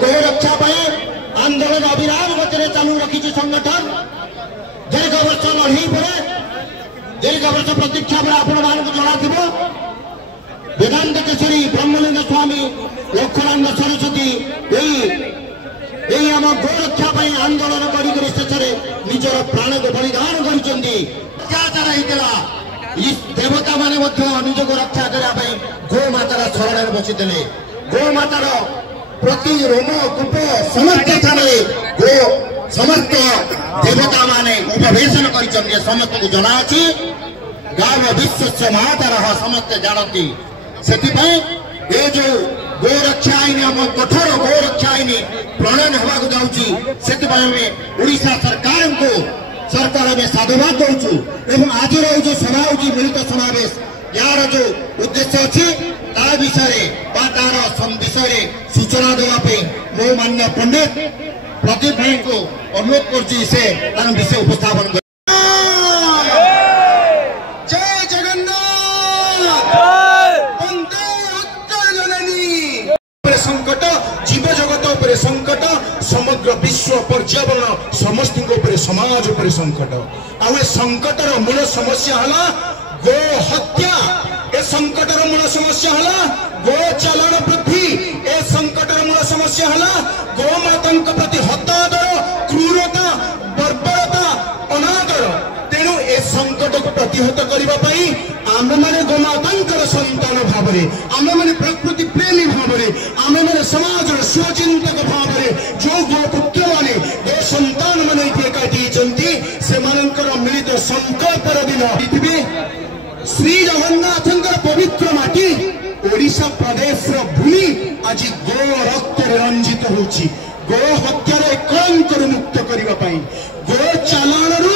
गो रक्षा आंदोलन अविराम गति चालू रखी संगठन दीर्घ वर्ष लड़ई पर दीर्घ वर्ष प्रतीक्षा पर आपण मान जना वेदांत केशरी ब्रह्मलिंग स्वामी लक्ष्मणानंद सरस्वती आम गो रक्षा आंदोलन कर निजर प्राण को बलिदान करचार देवता मान निजक रक्षा करने गो मातार शरण बसी गो मातार प्रति रोम कूप समस्त स्थान गो समस्त देवता माने उपवेशन कर समस्त को जना गाँव विश्व मातार समस्ते जानती से जो गो रक्षा आईन आम कठोर गो रक्षा आईन प्रणयन होगा जाऊँगी ओडिशा सरकार में साधुवाद दौचु एवं आज जो सभा होगी मिलित समावेश यार जो उद्देश्य अच्छी तार विषय तार विषय सूचना देवाई मो मान्य पंडित प्रदीप भाई को अनुरोध कर विषय उपस्थापन जय जगन्नाथ संकट जीव जगत उपर संकट समग्र विश्व पर्यावरण समस्त समाज उपर संकट आ संकटर मूल समस्या है गो हत्या ए संकटर मूल समस्या है गो चालान वृद्धि ए संकटर मूल समस्या है गो माता प्रति हत्यादर क्रूरता बर्बरता अनादर तेणु ए संकट को प्रतिहत करने आम मैंने गोमाता संतान भाव आम मैंने प्रकृति प्रेमी भाव आम मैंने समाज स्वचिंतक भाव जो गोपुत्र मैंने गो संतान मैंने एकाठी से मिलित संकल्प दिन श्री जगन्नाथ पवित्र माटी ओडिशा प्रदेश भूमि आज गो रक्त रंजित होची गो हत्यार कलंक मुक्त करने गो चालाण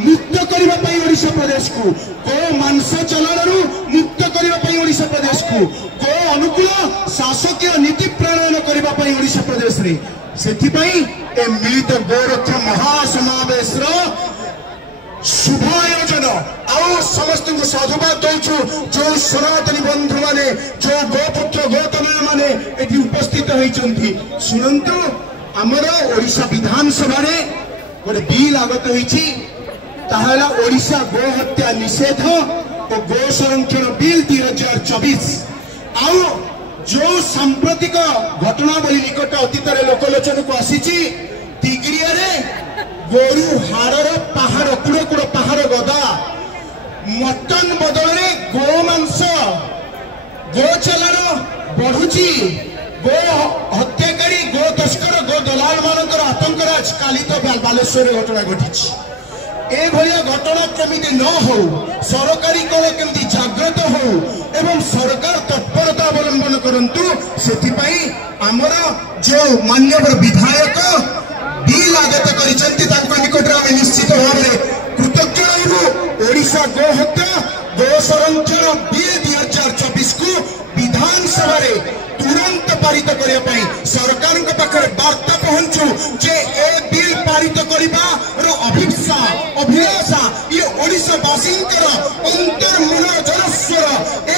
मुक्त करने ओडिशा प्रदेश को गो मांस चालाण मुक्त करने ओडिशा प्रदेश को गो अनुकूल शासकीय नीति प्रणयन करने ओडिशा प्रदेश रे से मिलित गौरक्षा महासमावेश शुभ आयोजन आउ समस्त को साधुवाद दौचु जो सनातनी बंधु माने जो गोपुत्र गोतनय माने एटी उपस्थित होइचंती सुनंतु आमर ओडिशा विधानसभा रे गोटे बिल आगत होइछि ताहला ओडिशा गो हत्या निषेध और गो संरक्षण बिल 2024 आउ जो सांप्रतिक घटना बली निकट अतीत लोकलोचन को आसीछि तिगिरिया रे गोरु हाड़र पहाड़ कुड़ कुड़ पहाड़ गदा मटन बदल गो मांस गो चलाण बढ़ुची गो हत्याकारी गो तस्कर गो दलाल मान आतंक आज काली तो बालेश्वर घटना घटी घटना केमिति न हो सरकारी कल केमिति जागृत हो एवं सरकार तत्परता अवलंबन करंतु सेथिपाई आमर जो मान्यवर विधायक बिल आगत कर निकट निश्चित भाव में कृतज्ञ रहू ओडिशा गो हत्या गो संरक्षण बिल 2024 को विधानसभा तुरंत पारित करने सरकार पाखे वार्ता पहुंचू जे